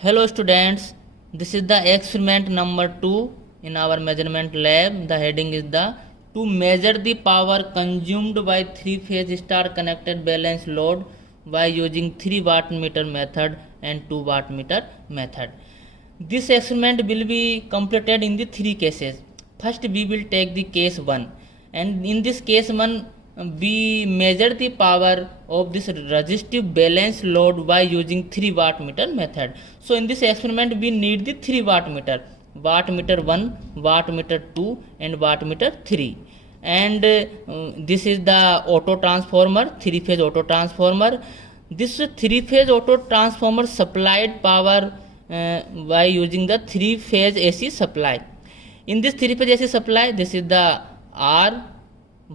Hello students, this is the experiment number 2 in our measurement lab. The heading is the to measure the power consumed by 3-phase star connected balance load by using 3 watt meter method and 2 watt meter method. This experiment will be completed in the 3 cases. First we will take the case 1, and in this case 1 we measure the power of this resistive balance load by using 3 watt meter method. So in this experiment we need the 3 watt meter 1, watt meter 2 and watt meter 3. And this is the auto transformer, 3-phase auto transformer. This 3-phase auto transformer supplied power by using the 3-phase AC supply. In this 3-phase AC supply, this is the R,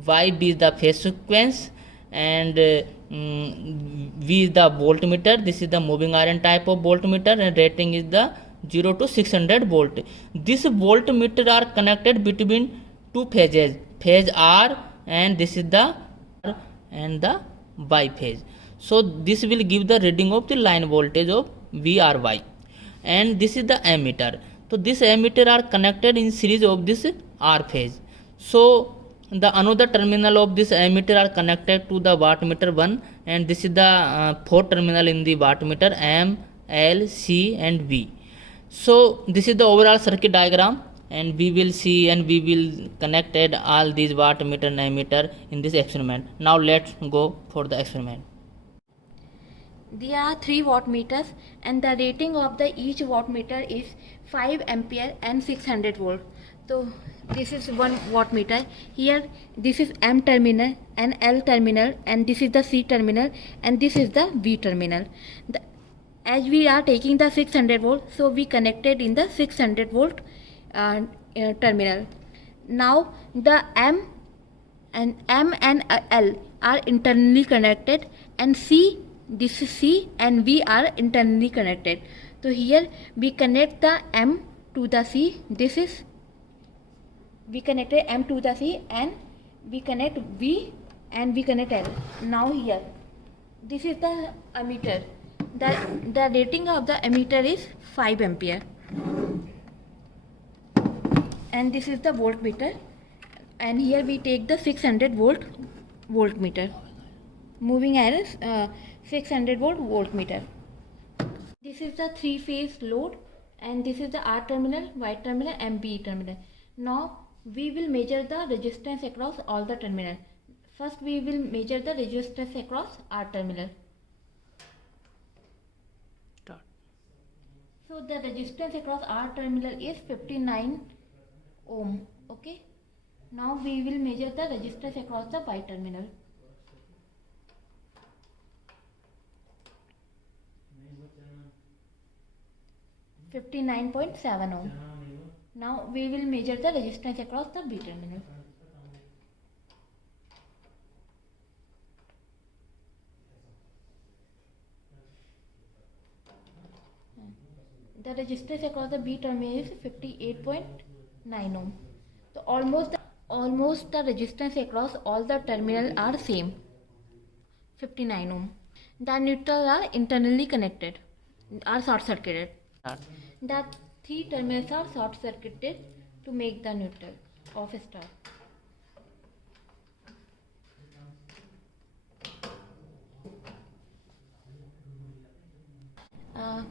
Y, B is the phase sequence, and V is the voltmeter. This is the moving iron type of voltmeter, and rating is the 0 to 600 volt. This voltmeter are connected between two phases, phase R, and this is the R and the Y phase. So this will give the reading of the line voltage of VRY, and this is the ammeter. So this ammeter are connected in series of this R phase. So the another terminal of this ammeter are connected to the wattmeter 1, and this is the fourth terminal in the wattmeter M, L, C and V. So this is the overall circuit diagram, and we will see and we will connected all these wattmeter and ammeter in this experiment. Now let's go for the experiment. There are 3 wattmeters and the rating of the each wattmeter is 5 ampere and 600 volt. So this is one wattmeter. Here this is M terminal and L terminal, and this is the C terminal, and this is the V terminal. As we are taking the 600 volt, so we connected in the 600 volt terminal. Now the M and L are internally connected, and this is C and V are internally connected. So here we connect the M to the C. This is we connected M to the C, and we connect V and we connect L. Now here this is the ammeter. The rating of the ammeter is 5 ampere, and this is the voltmeter, and here we take the 600 volt voltmeter. Moving iron 600 volt voltmeter. This is the 3-phase load, and this is the R terminal, Y terminal and B terminal. Now we will measure the resistance across all the terminal. First we will measure the resistance across R terminal. Start. So the resistance across R terminal is 59 ohm. Okay. Now we will measure the resistance across the Y terminal. (59.7 ohm). Now we will measure the resistance across the B terminal. The resistance across the B terminal is 58.9 ohm. So almost the resistance across all the terminals are same, 59 ohm. The neutral are internally connected, are short circuited. The 3 terminals are short circuited to make the neutral of star.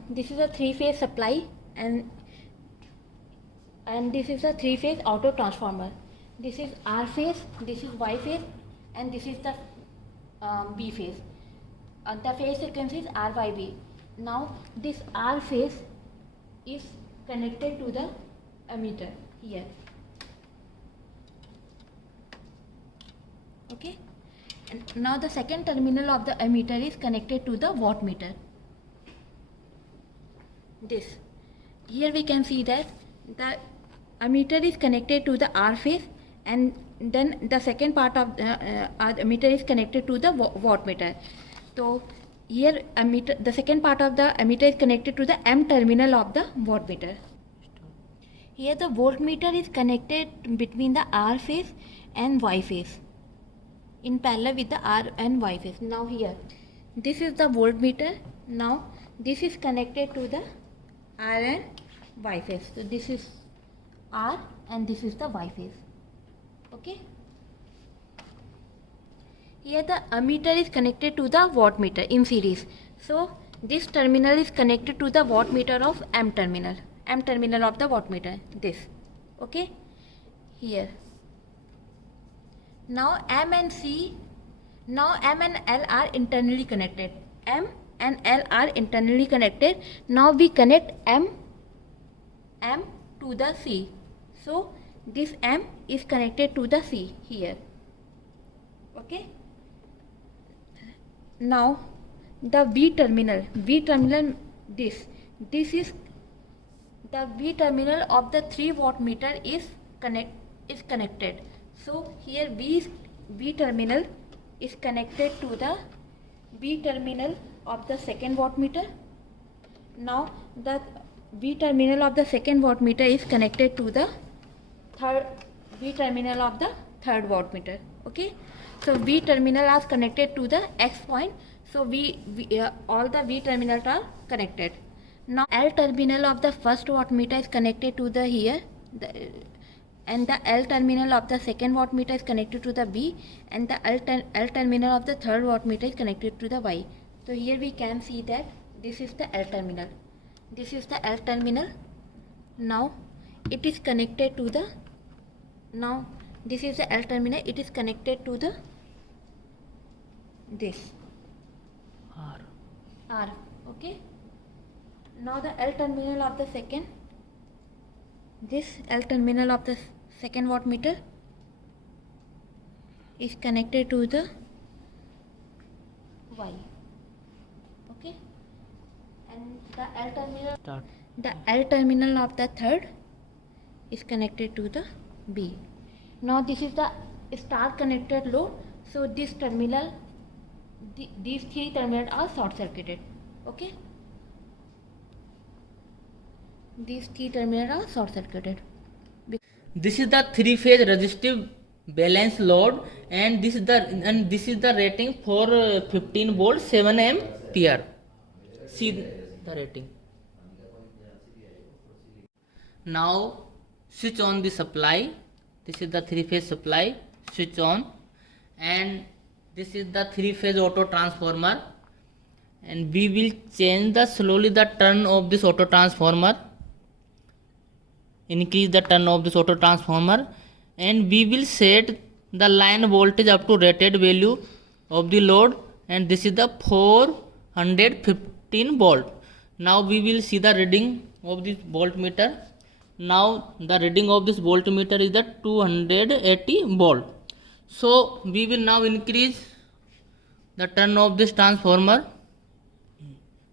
This is a 3-phase supply, and this is a 3-phase auto transformer. This is R phase, this is Y phase, and this is the B phase. The phase sequence is RYB. Now this R phase is connected to the ammeter here. Okay, and now the second terminal of the ammeter is connected to the wattmeter. This here we can see that the ammeter is connected to the R phase, and then the second part of the ammeter is connected to the wattmeter. So here the second part of the ammeter is connected to the M terminal of the wattmeter. Here the voltmeter is connected between the R phase and Y phase in parallel with the R and Y phase. Now here this is the voltmeter. Now this is connected to the R and Y phase. So this is R and this is the Y phase. Okay. Here the ammeter is connected to the wattmeter in series. So this terminal is connected to the wattmeter of M terminal of the wattmeter. This. Okay. Here. Now M and L are internally connected. M and L are internally connected. Now we connect M to the C. So this M is connected to the C here. Okay. Now the V terminal this is the V terminal of the 3 wattmeter is connected. So here V terminal is connected to the V terminal of the second wattmeter. Now the V terminal of the second wattmeter is connected to the V terminal of the third wattmeter. Okay. So V terminal are connected to the X point. So all the V terminals are connected. Now L terminal of the first wattmeter is connected to the here, and the L terminal of the second wattmeter is connected to the B, and the L terminal of the third wattmeter is connected to the Y. So here we can see that this is the L terminal. This is the L terminal. Now it is connected to the. Now this is the L terminal. It is connected to the this R. Okay. Now the L terminal of the second. This L terminal of the second wattmeter is connected to the Y. Okay. And the L terminal of the third is connected to the B. Now this is the star connected load. So this terminal, these 3 terminals are short circuited. Okay. These 3 terminals are short circuited. This is the 3-phase resistive balance load, and this is the rating for 15 volt 7 ampere. See the rating. Now switch on the supply. This is the 3-phase supply. Switch on, and this is the 3-phase auto transformer, and we will change slowly the turn of this auto transformer. Increase the turn of this auto transformer, and we will set the line voltage up to rated value of the load, and this is the 415 volt. Now we will see the reading of this voltmeter. Now the reading of this voltmeter is the 280 volt. So we will now increase the turn of this transformer.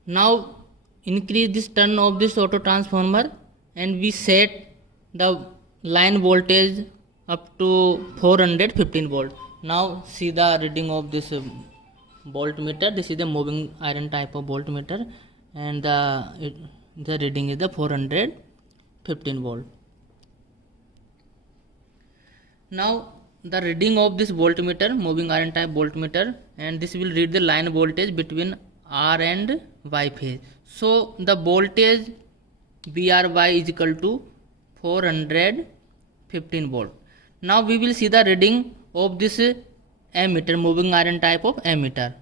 Now increase this turn of this auto transformer, and we set the line voltage up to 415 volt. Now see the reading of this voltmeter. This is the moving iron type of voltmeter, and the reading is the 415 volt. Now the reading of this voltmeter, moving iron type voltmeter, and this will read the line voltage between R and Y phase. So the voltage VRY is equal to 415 volt. Now we will see the reading of this ammeter, moving iron type of ammeter.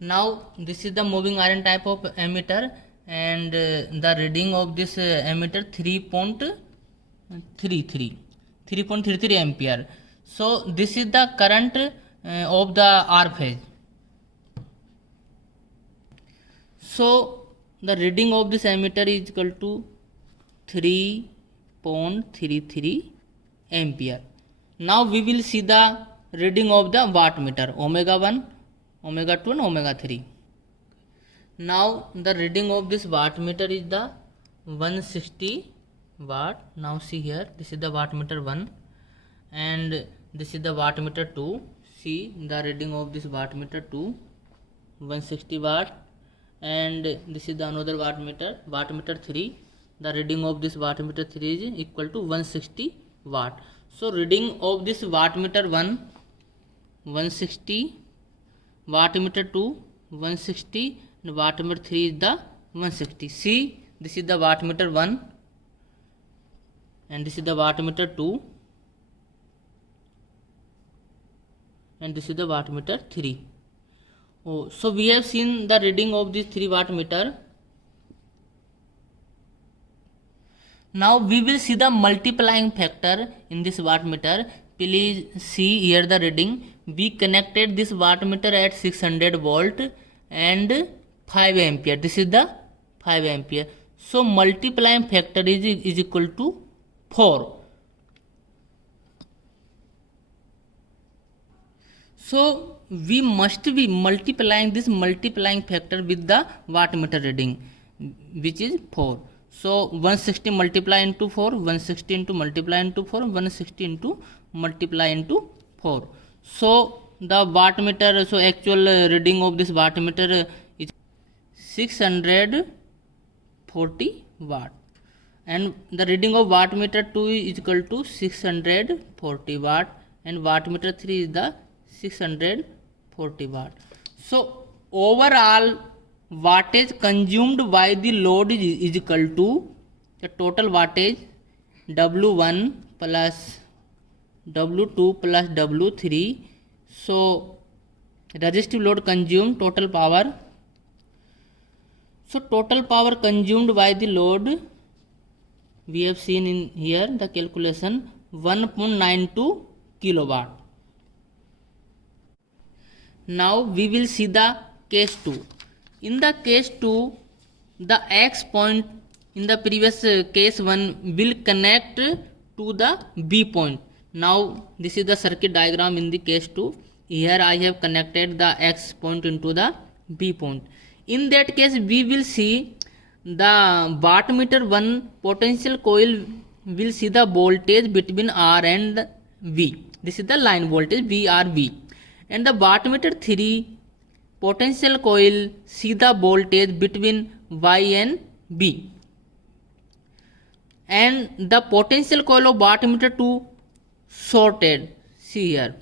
Now this is the moving iron type of ammeter, and the reading of this ammeter 3.33 ampere. So this is the current of the R phase. So the reading of this ammeter is equal to 3.33 ampere. Now we will see the reading of the wattmeter, omega 1, omega 2 and omega 3. Now the reading of this wattmeter is the 160 watt. Now see here, this is the wattmeter 1, and this is the wattmeter 2. See the reading of this wattmeter 2, 160 watt, and this is the another wattmeter 3. The reading of this wattmeter 3 is equal to 160 watt. So reading of this wattmeter 1, 160, wattmeter 2, 160 and wattmeter 3 is the 160. See, this is the wattmeter 1 and this is the wattmeter 2 and this is the wattmeter 3. Oh, so we have seen the reading of this 3 wattmeter. Now we will see the multiplying factor in this wattmeter. Please see here the reading. We connected this wattmeter at 600 volt and 5 ampere. This is the 5 ampere. So multiplying factor is equal to 4. So we must be multiplying this multiplying factor with the wattmeter reading, which is 4. So 160 multiply into 4, 160 into multiply into 4, 160 into multiply into 4. So the wattmeter, so actual reading of this wattmeter is 640 watt, and the reading of wattmeter 2 is equal to 640 watt, and wattmeter 3 is the 640 watt. So overall wattage consumed by the load is equal to the total wattage W1 plus W2 plus W3. So resistive load consumed total power. So total power consumed by the load, we have seen in here the calculation, 1.92 kilowatt. Now we will see the case 2. In the case 2, the X point in the previous case 1 will connect to the B point. Now this is the circuit diagram in the case 2. Here I have connected the X point into the B point. In that case we will see the wattmeter 1 potential coil will see the voltage between R and V. This is the line voltage VRV. And the wattmeter 3 potential coil see the voltage between Y and B. And the potential coil of wattmeter 2 shorted. See here.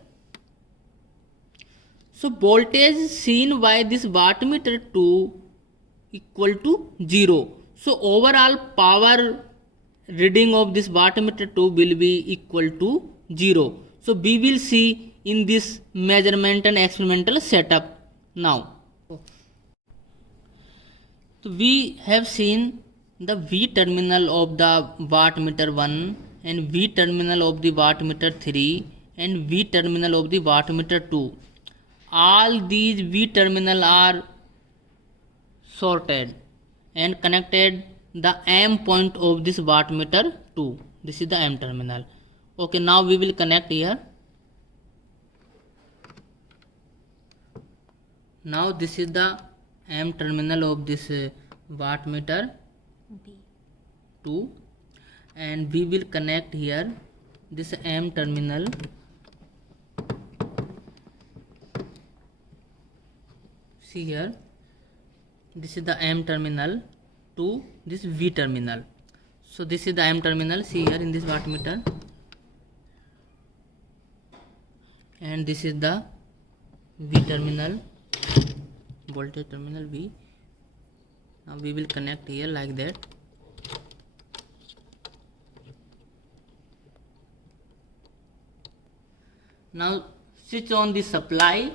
So voltage seen by this wattmeter 2 equal to 0. So overall power reading of this wattmeter 2 will be equal to 0. So we will see in this measurement and experimental setup now. So we have seen the V terminal of the wattmeter 1 and V terminal of the wattmeter 3 and V terminal of the wattmeter 2. All these V terminal are sorted and connected the M point of this wattmeter 2. This is the M terminal. Okay, now we will connect here. Now this is the M terminal of this wattmeter 2, and we will connect here this M terminal see here, this is the M terminal to this V terminal. So this is the M terminal, see here in this wattmeter, and this is the V terminal, voltage terminal V. Now we will connect here like that. Now switch on the supply,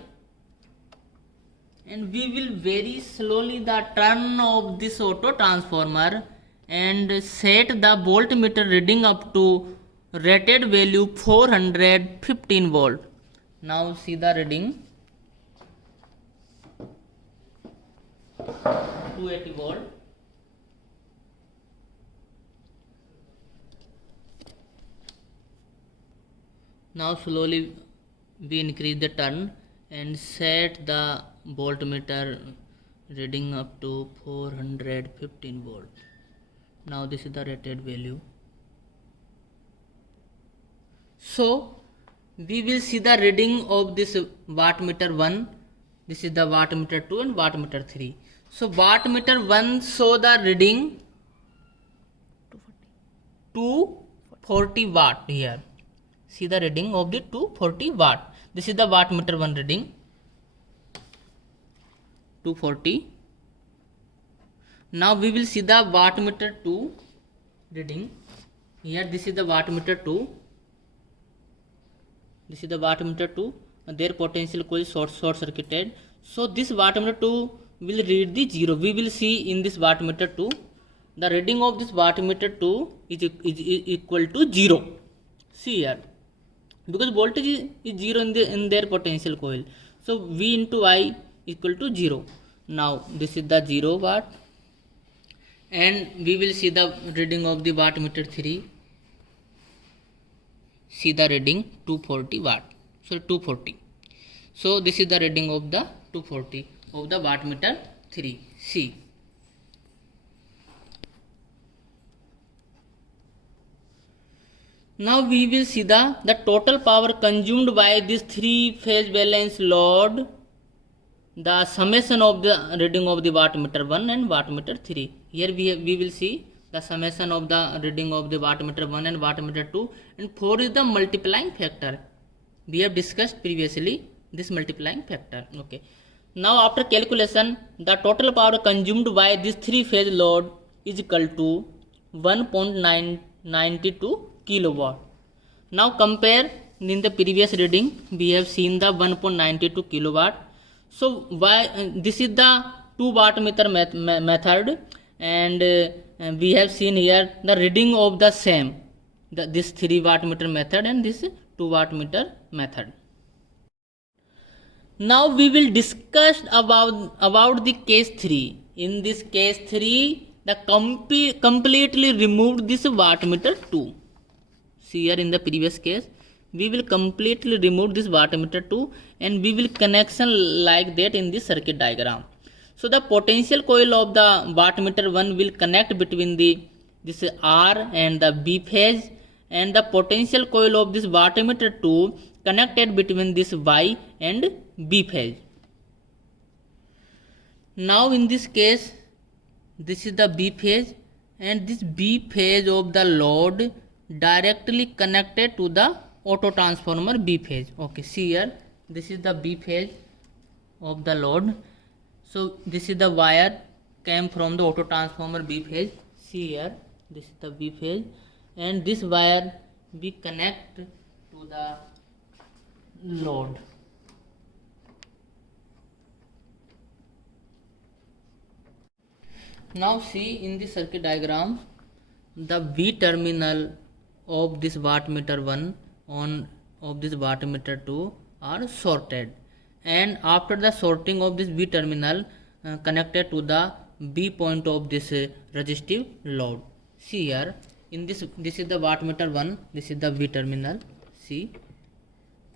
and we will very slowly the turn of this auto transformer and set the voltmeter reading up to rated value 415 volt. Now see the reading 280 volt. Now slowly we increase the turn and set the voltmeter reading up to 415 volt. Now this is the rated value. So we will see the reading of this wattmeter 1. This is the wattmeter 2 and wattmeter 3. So wattmeter 1 show the reading 240 watt here. See the reading of the 240 watt. This is the wattmeter 1 reading. 240. Now we will see the wattmeter 2 reading. Here this is the wattmeter 2. This is the wattmeter 2. Their potential coil short circuited. So this wattmeter 2 will read the 0. We will see in this wattmeter 2 the reading of this wattmeter 2 is equal to 0. See here, because voltage is 0 in their potential coil. So V into I equal to 0. Now this is the 0 watt, and we will see the reading of the wattmeter 3. See the reading 240 watt. So 240. So this is the reading of the 240 of the wattmeter 3. See. Now we will see the total power consumed by this 3-phase balance load, the summation of the reading of the wattmeter 1 and wattmeter 3. Here we will see the summation of the reading of the wattmeter 1 and wattmeter 2, and 4 is the multiplying factor. We have discussed previously this multiplying factor. Okay. Now after calculation, the total power consumed by this 3-phase load is equal to 1.992 kilowatt. Now compare in the previous reading, we have seen the 1.92 kilowatt. So why this is the 2 wattmeter method, and we have seen here the reading of the same, this 3 wattmeter method and this 2 wattmeter method. Now we will discuss about the case 3. In this case 3, the completely removed this wattmeter 2. See here in the previous case, we will completely remove this wattmeter 2 and we will connection like that in this circuit diagram. So the potential coil of the wattmeter 1 will connect between this R and the B phase, and the potential coil of this wattmeter 2 connected between this Y and B phase. Now in this case, this is the B phase, and this B phase of the load directly connected to the auto transformer B phase. Okay, see here, this is the B phase of the load. So this is the wire came from the auto transformer B phase. See here, this is the B phase, and this wire we connect to the load. Now see in the circuit diagram, the V terminal of this wattmeter 1 on of this wattmeter 2 are sorted, and after the sorting of this V terminal connected to the B point of this resistive load. See here, in this is the wattmeter 1, this is the V terminal, see,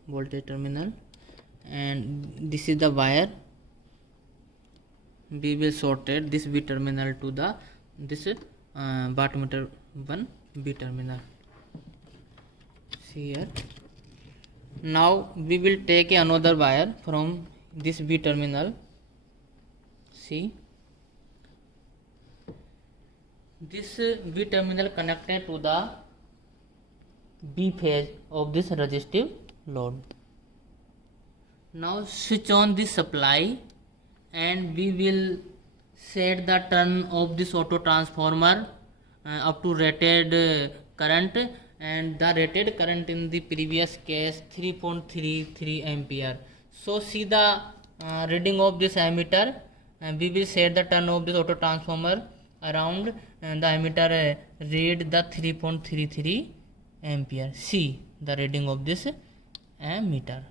voltage terminal, and this is the wire. We will sorted this V terminal to the this wattmeter 1 B terminal. See here. Now we will take another wire from this B terminal. See, this V terminal connected to the B phase of this resistive load. Now switch on the supply, and we will set the turn of this auto transformer up to rated current, and the rated current in the previous case 3.33 ampere. So see the reading of this ammeter, and we will set the turn of this auto transformer around, and the ammeter read the 3.33 ampere. See the reading of this ammeter.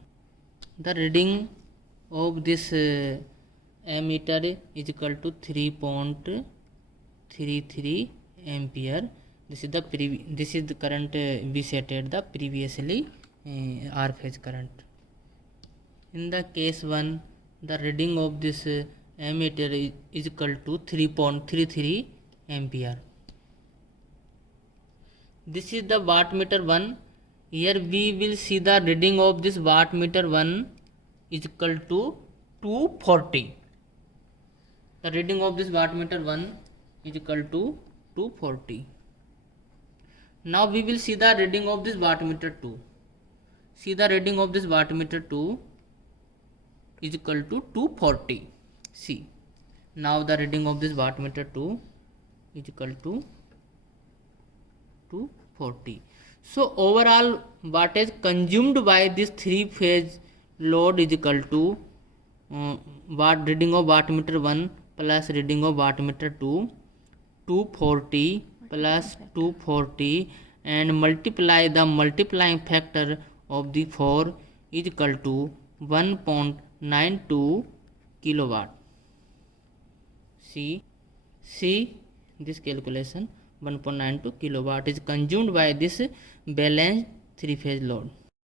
The reading of this ammeter is equal to 3.33 ampere. This is the current we set at the previously R phase current. In the case 1, the reading of this ammeter is equal to 3.33 ampere. This is the wattmeter 1. Here we will see the reading of this wattmeter 1 is equal to 240. The reading of this wattmeter 1 is equal to 240. Now we will see the reading of this wattmeter 2. See the reading of this wattmeter 2 is equal to 240. See. Now the reading of this wattmeter 2 is equal to 240. So overall wattage consumed by this three phase load is equal to reading of wattmeter 1 plus reading of wattmeter 2, 240 plus 240, and multiply the multiplying factor of the 4 is equal to 1.92 kilowatt. See this calculation. 1.92 kilowatt is consumed by this balanced three phase load.